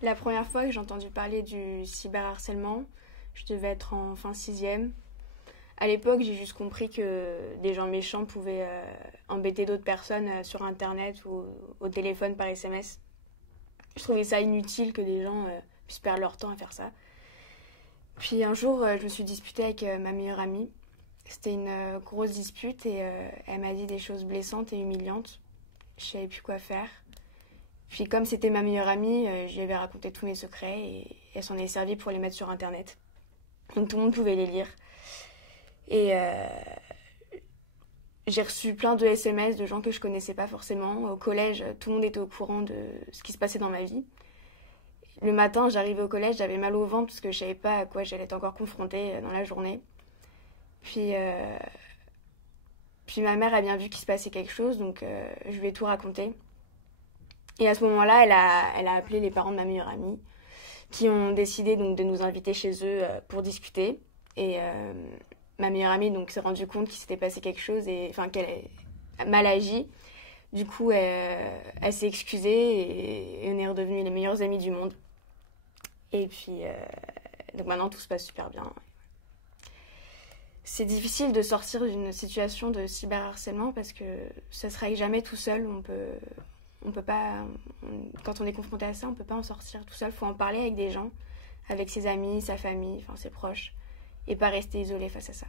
La première fois que j'ai entendu parler du cyberharcèlement, je devais être en fin sixième. À l'époque, j'ai juste compris que des gens méchants pouvaient embêter d'autres personnes sur Internet ou au téléphone par SMS. Je trouvais ça inutile que des gens puissent perdre leur temps à faire ça. Puis un jour, je me suis disputée avec ma meilleure amie. C'était une grosse dispute et elle m'a dit des choses blessantes et humiliantes. Je savais plus quoi faire. Puis comme c'était ma meilleure amie, je lui avais raconté tous mes secrets et elle s'en est servie pour les mettre sur Internet. Donc tout le monde pouvait les lire. Et j'ai reçu plein de SMS de gens que je connaissais pas forcément. Au collège, tout le monde était au courant de ce qui se passait dans ma vie. Le matin, j'arrivais au collège, j'avais mal au ventre parce que je savais pas à quoi j'allais être encore confrontée dans la journée. Puis, puis ma mère a bien vu qu'il se passait quelque chose, donc je lui ai tout raconté. Et à ce moment-là, elle a appelé les parents de ma meilleure amie, qui ont décidé donc de nous inviter chez eux pour discuter. Et ma meilleure amie donc s'est rendue compte qu'il s'était passé quelque chose et enfin qu'elle a mal agi. Du coup, elle s'est excusée et on est redevenus les meilleures amies du monde. Et puis donc maintenant tout se passe super bien. C'est difficile de sortir d'une situation de cyberharcèlement parce que ça se règle jamais tout seul. On peut pas, quand on est confronté à ça, on peut pas en sortir tout seul. Il faut en parler avec des gens, avec ses amis, sa famille, enfin ses proches, et pas rester isolé face à ça.